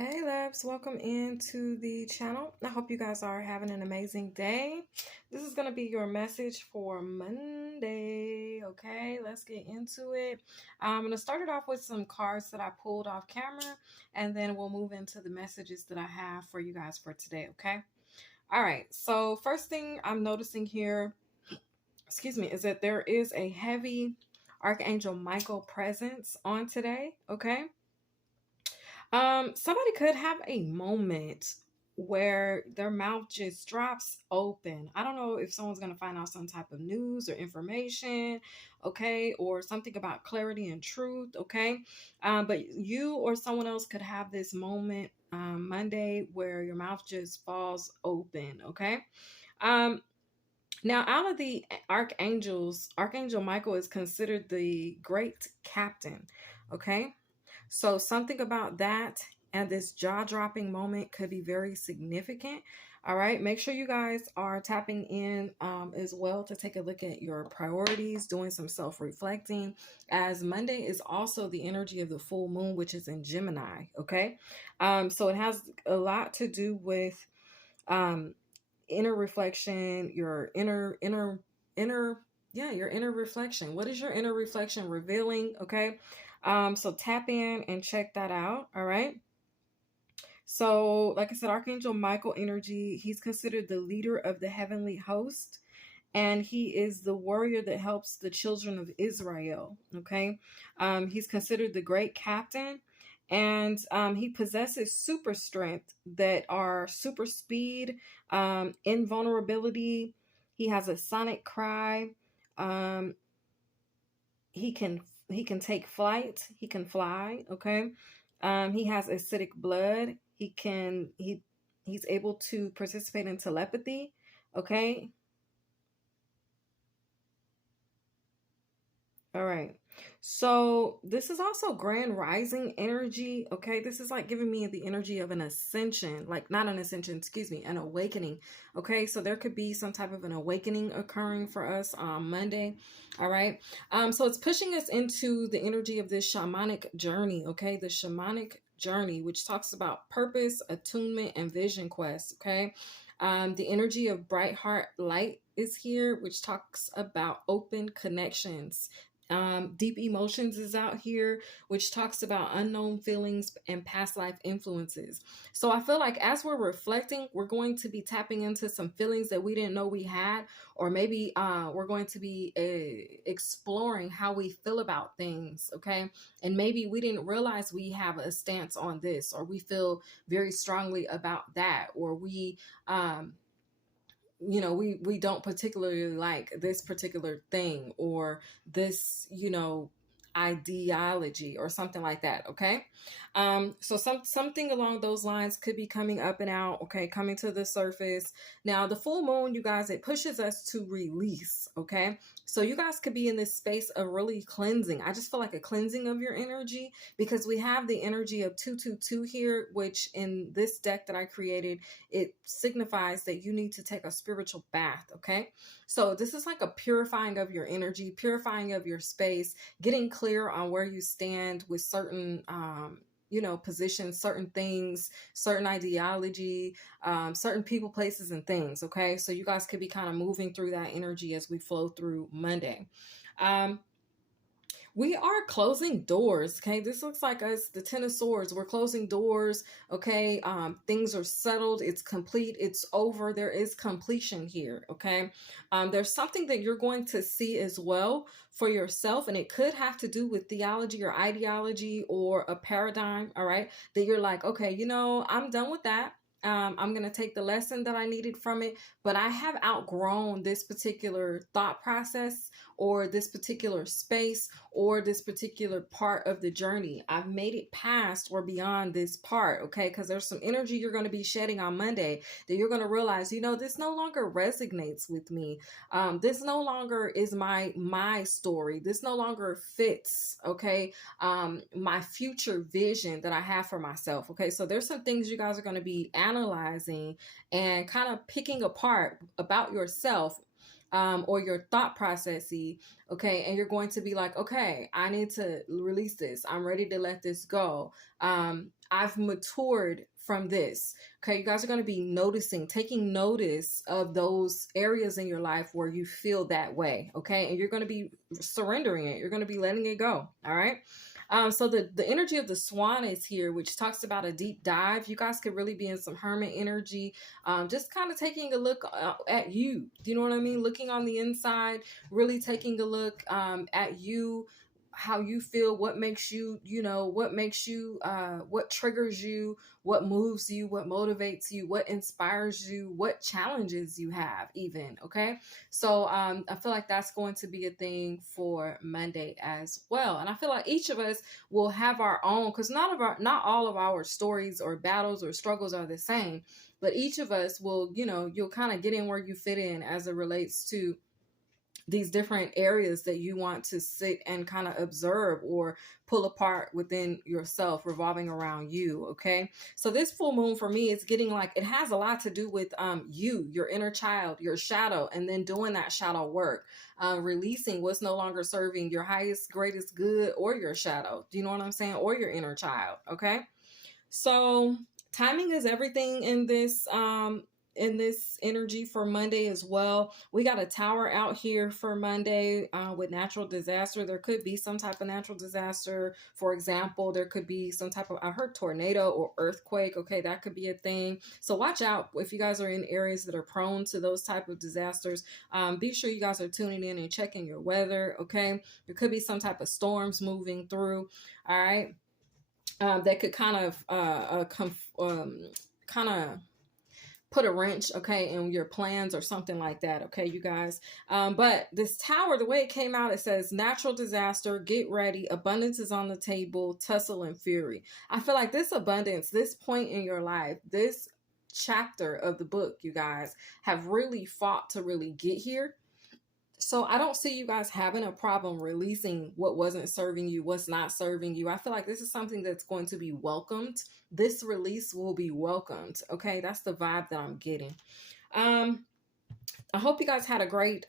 Hey loves, welcome into the channel. I hope you guys are having an amazing day. This is going to be your message for Monday. Okay, let's get into it. I'm going to start it off with some cards that I pulled off camera, and then we'll move into the messages that I have for you guys for today. Okay. All right. So first thing I'm noticing here, is that there is a heavy Archangel Michael presence on today. Okay. Somebody could have a moment where their mouth just drops open. I don't know if someone's going to find out some type of news or information, okay, or something about clarity and truth, okay. But you or someone else could have this moment Monday where your mouth just falls open, okay. Now, out of the archangels, Archangel Michael is considered the great captain, okay. So something about that and this jaw-dropping moment could be very significant. All right, make sure you guys are tapping in as well to take a look at your priorities, doing some self-reflecting, as Monday is also the energy of the full moon, which is in Gemini. Okay, so it has a lot to do with inner reflection, your your inner reflection. What is your inner reflection revealing? Okay. So tap in and check that out. All right. So, like I said, Archangel Michael energy, he's considered the leader of the heavenly host, and he is the warrior that helps the children of Israel. Okay. He's considered the great captain, and he possesses super strength that are super speed, invulnerability. He has a sonic cry. Um, he can take flight. He can fly. Okay. He has acidic blood. He's able to participate in telepathy. Okay. All right. So this is also grand rising energy. Okay. This is like giving me the energy of an ascension, like not an ascension, excuse me, an awakening. Okay. So there could be some type of an awakening occurring for us on Monday. All right. So it's pushing us into the energy of this shamanic journey. Okay. The shamanic journey, which talks about purpose, attunement, and vision quest. Okay. The energy of bright heart light is here, which talks about open connections. Deep emotions is out here, which talks about unknown feelings and past life influences. So I feel like as we're reflecting, we're going to be tapping into some feelings that we didn't know we had, or maybe we're going to be exploring how we feel about things, okay? And maybe we didn't realize we have a stance on this, or we feel very strongly about that, or we don't particularly like this particular thing or this ideology or something like that. Okay. So something along those lines could be coming up and out. Okay, coming to the surface. Now the full moon, you guys, it pushes us to release. Okay, so you guys could be in this space of really cleansing. I just feel like a cleansing of your energy, because we have the energy of 222 here, which in this deck that I created, it signifies that you need to take a spiritual bath. Okay, so this is like a purifying of your energy, purifying of your space, getting clear on where you stand with certain positions, certain things, certain ideology, certain people, places, and things. Okay, so you guys could be kind of moving through that energy as we flow through Monday. We are closing doors. Okay, this looks like us, the Ten of Swords. We're closing doors. Okay, things are settled. It's complete. It's over. There is completion here. Okay, there's something that you're going to see as well for yourself, and it could have to do with theology or ideology or a paradigm. All right, that you're like, okay, I'm done with that. I'm going to take the lesson that I needed from it, but I have outgrown this particular thought process or this particular space or this particular part of the journey. I've made it past or beyond this part, okay? Because there's some energy you're going to be shedding on Monday that you're going to realize, this no longer resonates with me. This no longer is my story. This no longer fits, okay? My future vision that I have for myself, okay? So there's some things you guys are going to be analyzing and kind of picking apart about yourself or your thought processes. Okay. And you're going to be like, okay, I need to release this. I'm ready to let this go. I've matured from this. Okay. You guys are going to be noticing, taking notice of those areas in your life where you feel that way. Okay. And you're going to be surrendering it. You're going to be letting it go. All right. So the energy of the swan is here, which talks about a deep dive. You guys could really be in some hermit energy, just kind of taking a look at you. Do you know what I mean? Looking on the inside, really taking a look at you, how you feel, what makes you, what triggers you, what moves you, what motivates you, what inspires you, what challenges you have even. Okay. So I feel like that's going to be a thing for Monday as well. And I feel like each of us will have our own, because not all of our stories or battles or struggles are the same, but each of us will, you'll kind of get in where you fit in as it relates to these different areas that you want to sit and kind of observe or pull apart within yourself, revolving around you. Okay. So this full moon for me is getting like, it has a lot to do with you, your inner child, your shadow, and then doing that shadow work, releasing what's no longer serving your highest, greatest good, or your shadow. Do you know what I'm saying? Or your inner child. Okay. So timing is everything in this energy for Monday as well. We got a tower out here for Monday with natural disaster. There could be some type of natural disaster. For example, there could be some type of, I heard tornado or earthquake. Okay, that could be a thing. So watch out if you guys are in areas that are prone to those type of disasters. Be sure you guys are tuning in and checking your weather. Okay, there could be some type of storms moving through. All right. That could kind of put a wrench, okay, in your plans or something like that, okay, you guys. But this tower, the way it came out, it says natural disaster, get ready, abundance is on the table, tussle and fury. I feel like this abundance, this point in your life, this chapter of the book, you guys have really fought to really get here. So I don't see you guys having a problem releasing what wasn't serving you, what's not serving you. I feel like this is something that's going to be welcomed. This release will be welcomed. Okay, that's the vibe that I'm getting. I hope you guys had a great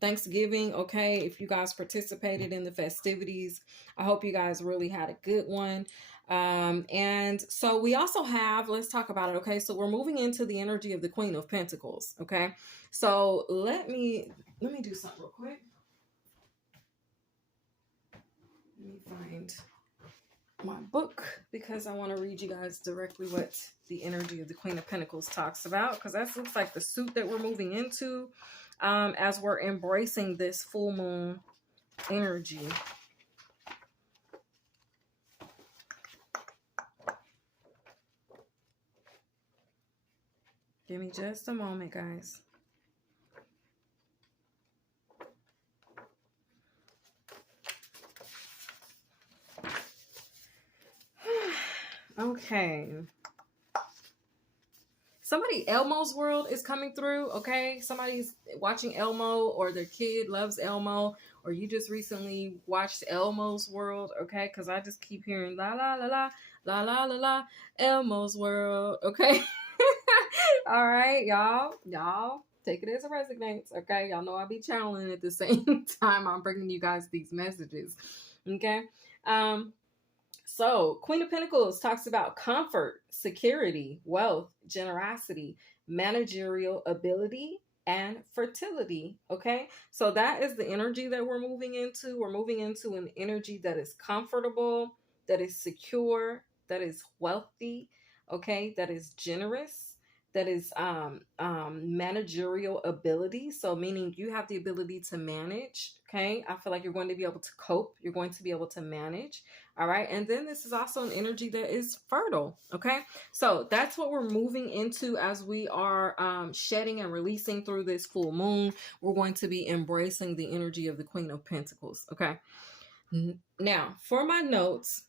Thanksgiving. Okay, if you guys participated in the festivities, I hope you guys really had a good one. And so we also have, let's talk about it. Okay, so we're moving into the energy of the Queen of Pentacles. Okay, so let me do something real quick. Let me find my book because I want to read you guys directly what the energy of the Queen of Pentacles talks about, because that looks like the suit that we're moving into as we're embracing this full moon energy. Give me just a moment, guys. Okay. Somebody, Elmo's World is coming through, okay? Somebody's watching Elmo, or their kid loves Elmo, or you just recently watched Elmo's World, okay? Because I just keep hearing la la la la, la la la la, Elmo's World, okay? All right, y'all take it as it resonates, okay? Y'all know I be channeling at the same time I'm bringing you guys these messages, okay? So Queen of Pentacles talks about comfort, security, wealth, generosity, managerial ability, and fertility. Okay. So that is the energy that we're moving into. We're moving into an energy that is comfortable, that is secure, that is wealthy. Okay. That is generous, that is managerial ability. So meaning you have the ability to manage. Okay. I feel like you're going to be able to cope. You're going to be able to manage. All right. And then this is also an energy that is fertile. Okay. So that's what we're moving into as we are shedding and releasing through this full moon. We're going to be embracing the energy of the Queen of Pentacles. Okay. Now for my notes,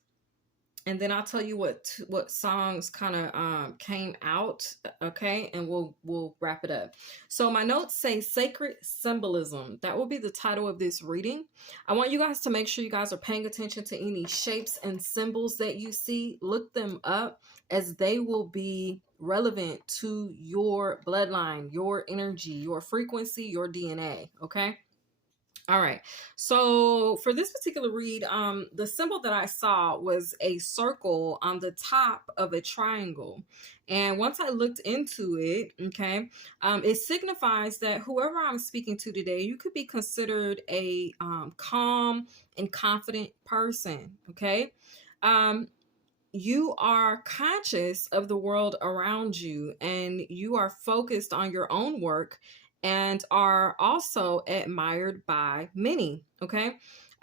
and then I'll tell you what songs kind of came out, okay, and we'll wrap it up. So my notes say sacred symbolism. That will be the title of this reading. I want you guys to make sure you guys are paying attention to any shapes and symbols that you see. Look them up, as they will be relevant to your bloodline, your energy, your frequency, your DNA, okay? All right. So for this particular read, the symbol that I saw was a circle on the top of a triangle. And once I looked into it, okay, it signifies that whoever I'm speaking to today, you could be considered a calm and confident person, okay? Um, you are conscious of the world around you, and you are focused on your own work and are also admired by many. Okay.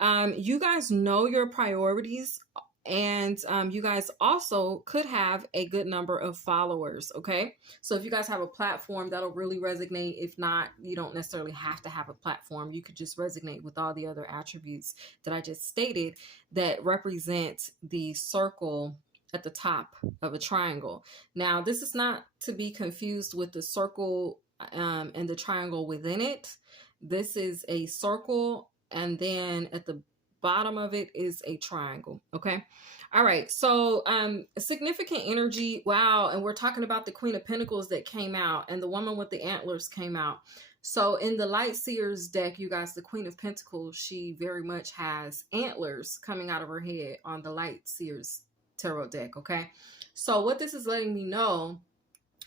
You guys know your priorities, and you guys also could have a good number of followers. Okay. So if you guys have a platform, that'll really resonate. If not, you don't necessarily have to have a platform. You could just resonate with all the other attributes that I just stated that represent the circle at the top of a triangle. Now, this is not to be confused with the circle and the triangle within it. This is a circle, and then at the bottom of it is a triangle. Okay. All right. So significant energy. Wow. And we're talking about the Queen of Pentacles that came out, and the woman with the antlers came out. So in the Light Seers deck, you guys, the Queen of Pentacles, she very much has antlers coming out of her head on the Light Seers tarot deck. Okay. So what this is letting me know,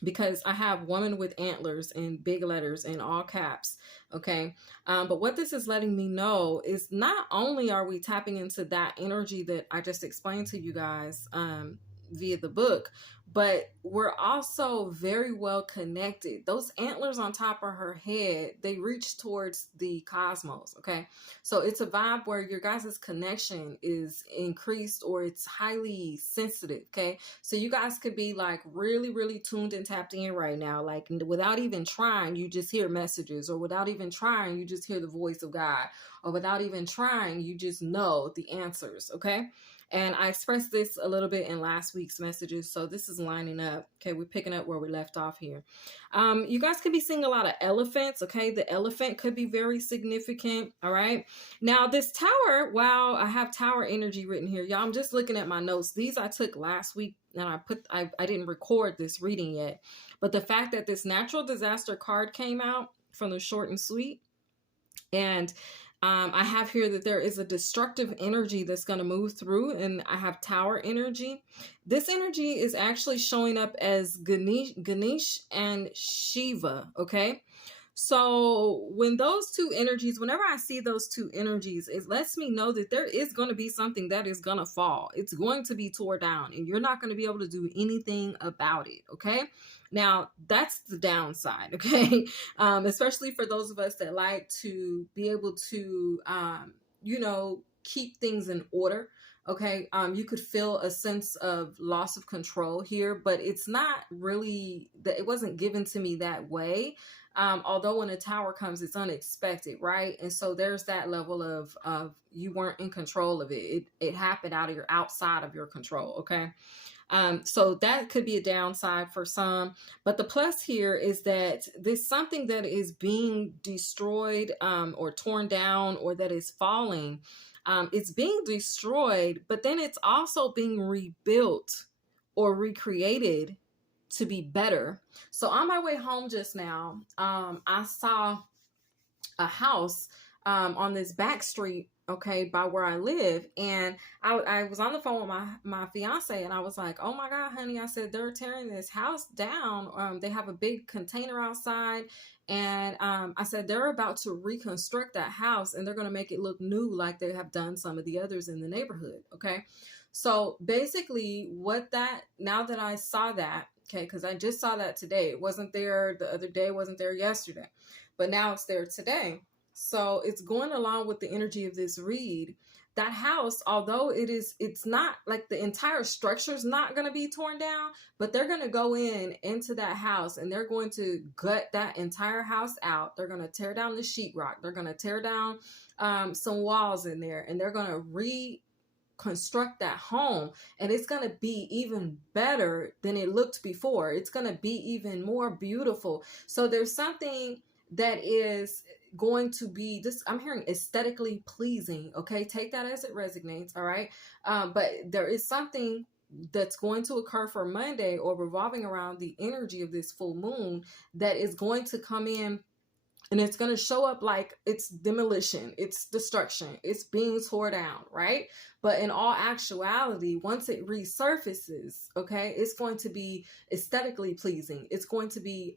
because I have woman with antlers in big letters in all caps. Okay. But what this is letting me know is not only are we tapping into that energy that I just explained to you guys via the book, but we're also very well connected. Those antlers on top of her head, they reach towards the cosmos. Okay. So it's a vibe where your guys' connection is increased, or it's highly sensitive. Okay. So you guys could be like really, really tuned and tapped in right now. Like without even trying, you just hear messages, or without even trying, you just hear the voice of God, or without even trying, you just know the answers. Okay. And I expressed this a little bit in last week's messages, so this is lining up. Okay, we're picking up where we left off here. You guys could be seeing a lot of elephants. Okay, the elephant could be very significant. All right. Now this tower, wow, I have tower energy written here. Y'all, I'm just looking at my notes. These I took last week, and I didn't record this reading yet. But the fact that this natural disaster card came out from the short and sweet, and I have here that there is a destructive energy that's going to move through, and I have tower energy. This energy is actually showing up as Ganesh and Shiva, okay? So when those two energies, whenever I see those two energies, it lets me know that there is going to be something that is going to fall. It's going to be tore down, and you're not going to be able to do anything about it, okay? Now, that's the downside, okay? Especially for those of us that like to be able to, keep things in order, okay? You could feel a sense of loss of control here, but it's not really, that it wasn't given to me that way. Although when a tower comes, it's unexpected, right? And so there's that level of you weren't in control of it. It happened outside of your control, okay? So that could be a downside for some, but the plus here is that there's something that is being destroyed or torn down, or that is falling. It's being destroyed, but then it's also being rebuilt or recreated to be better. So on my way home just now, I saw a house on this back street, okay, by where I live. And I was on the phone with my fiance, and I was like, oh my God, honey, I said, they're tearing this house down. They have a big container outside. And I said, they're about to reconstruct that house, and they're going to make it look new, like they have done some of the others in the neighborhood. Okay. So basically now that I saw that, okay, because I just saw that today. It wasn't there the other day, wasn't there yesterday, but now it's there today. So it's going along with the energy of this read. That house, although it's not like the entire structure is not going to be torn down, but they're going to go into that house, and they're going to gut that entire house out. They're going to tear down the sheetrock. They're going to tear down some walls in there, and they're going to construct that home, and it's going to be even better than it looked before. It's going to be even more beautiful. So there's something that is going to be this, I'm hearing aesthetically pleasing. Okay, take that as it resonates. All right. But there is something that's going to occur for Monday, or revolving around the energy of this full moon, that is going to come in, and it's going to show up like it's demolition, it's destruction, it's being torn down, right? But in all actuality, once it resurfaces, okay, it's going to be aesthetically pleasing. It's going to be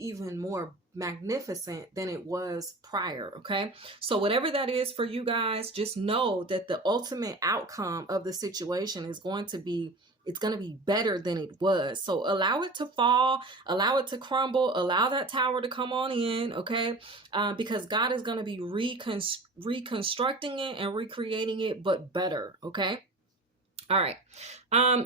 even more magnificent than it was prior. Okay, so whatever that is for you guys, just know that the ultimate outcome of the situation is going to be, it's going to be better than it was. So allow it to fall, allow it to crumble, allow that tower to come on in, okay? Because God is going to be reconstructing it and recreating it, but better, okay? All right.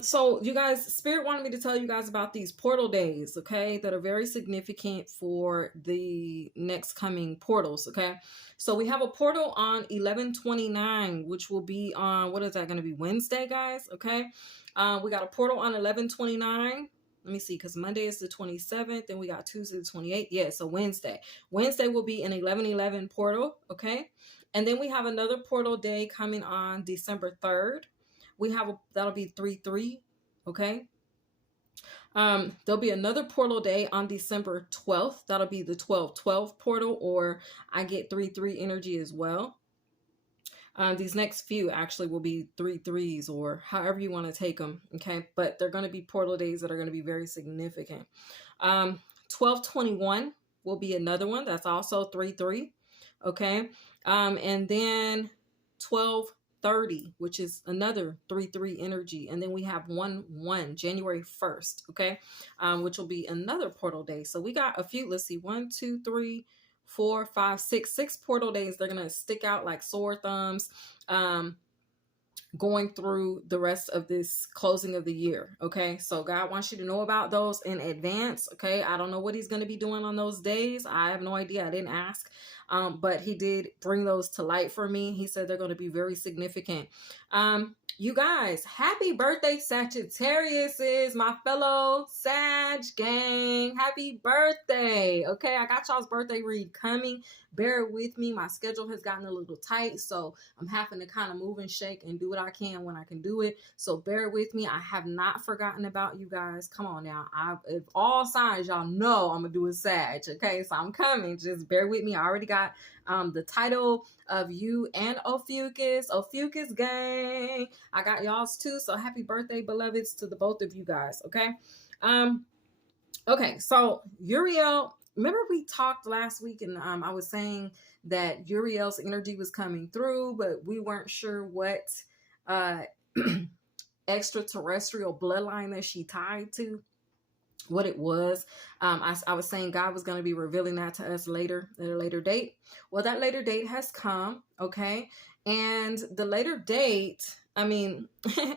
So you guys, Spirit wanted me to tell you guys about these portal days, okay, that are very significant for the next coming portals, okay? So we have a portal on 11/29, which will be on, what is that going to be, Wednesday, guys, okay? We got a portal on 11/29. Let me see, because Monday is the 27th, and we got Tuesday the 28th. Yeah, so Wednesday. Wednesday will be an 11/11 portal, okay? And then we have another portal day coming on December 3rd. We have that'll be 3/3, okay? There'll be another portal day on December 12th. That'll be the 12/12 portal, or I get 3/3 energy as well. These next few actually will be 3/3s, or however you want to take them, okay? But they're going to be portal days that are going to be very significant. 12/21 will be another one that's also 3/3, okay? And then 12/30, which is another 3/3 energy. And then we have 1/1, January 1st, okay? Which will be another portal day. So we got a few, let's see, 1, 2, 3, 4, 5, 6 portal days. They're going to stick out like sore thumbs, going through the rest of this closing of the year. Okay, so God wants you to know about those in advance. Okay, I don't know what he's going to be doing on those days. I have no idea. I didn't ask, but he did bring those to light for me. He said they're going to be very significant. You guys, happy birthday, Sagittarius, is my fellow Sag gang. Happy birthday. Okay, I got y'all's birthday read coming. Bear with me. My schedule has gotten a little tight, so I'm having to kind of move and shake and do what I can when I can do it. So bear with me. I have not forgotten about you guys. Come on now. If all signs, y'all know I'm going to do a Sag. Okay, so I'm coming. Just bear with me. I already got the title of you and Ophiuchus gang. I got y'all's too. So happy birthday, beloveds, to the both of you guys. Okay. Okay. So Uriel, remember we talked last week, and I was saying that Uriel's energy was coming through, but we weren't sure what extraterrestrial bloodline that she tied to, what it was. I was saying God was going to be revealing that to us later, at a later date. Well, that later date has come, okay? And the later date, I mean,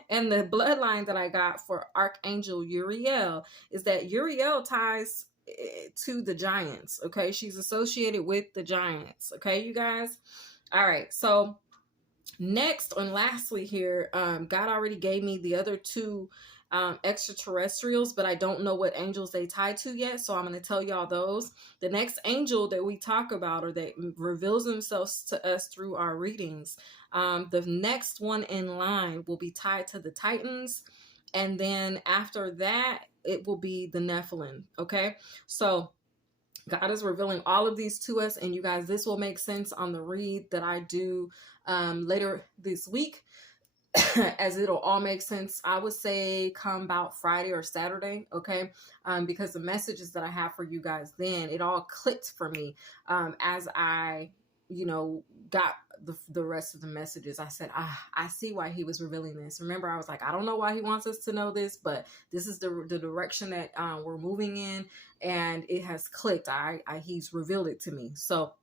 and the bloodline that I got for Archangel Uriel is that Uriel ties to the giants, okay? She's associated with the giants, okay, you guys? All right, so next and lastly here, God already gave me the other two extraterrestrials, but I don't know what angels they tie to yet, so I'm going to tell y'all those. The next angel that we talk about, or that reveals themselves to us through our readings, the next one in line will be tied to the Titans, and then after that it will be the Nephilim. Okay, so God is revealing all of these to us, and you guys, this will make sense on the read that I do later this week. As it'll all make sense, I would say come about Friday or Saturday, okay? Because the messages that I have for you guys then, it all clicked for me as I, got the rest of the messages. I said, I see why he was revealing this. Remember, I was like, I don't know why he wants us to know this, but this is the direction that we're moving in, and it has clicked. He's revealed it to me. So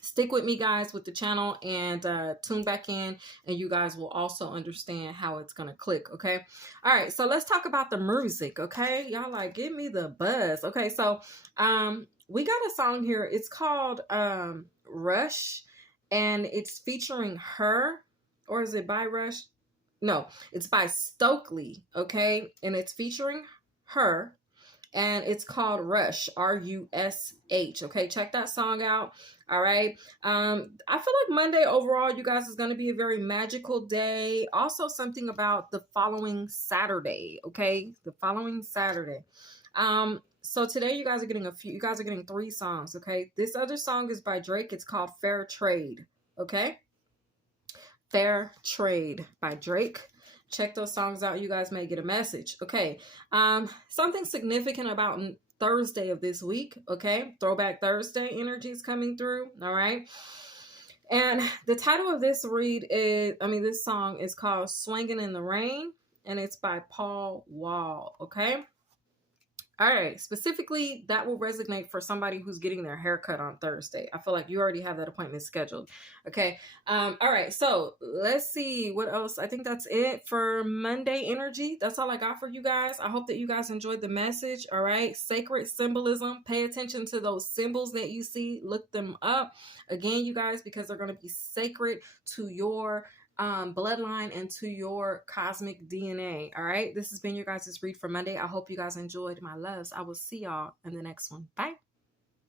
stick with me, guys, with the channel, and tune back in, and you guys will also understand how it's gonna click. Okay, all right, so let's talk about the music. Okay, y'all, like, give me the buzz. Okay, so we got a song here. It's called Rush, and it's featuring Her. or is it by Rush? No, it's by Stokely, okay? And it's featuring her, and it's called Rush, Rush. Okay, check that song out. All right. I feel like Monday overall, you guys, is going to be a very magical day. Also, something about the following Saturday. Okay, the following Saturday. So today you guys are getting you guys are getting 3 songs. Okay, this other song is by Drake. It's called Fair Trade. Okay, Fair Trade by Drake. Check those songs out. You guys may get a message. Okay. Something significant about Thursday of this week. Okay. Throwback Thursday energy is coming through. All right. And the title of this this song is called Swinging in the Rain, and it's by Paul Wall. Okay. All right, specifically, that will resonate for somebody who's getting their haircut on Thursday. I feel like you already have that appointment scheduled. Okay. All right, so let's see what else. I think that's it for Monday energy. That's all I got for you guys. I hope that you guys enjoyed the message. All right, sacred symbolism. Pay attention to those symbols that you see. Look them up. Again, you guys, because they're going to be sacred to your bloodline and to your cosmic DNA. All right. This has been your guys' read for Monday. I hope you guys enjoyed. My loves. I will see y'all in the next one. Bye.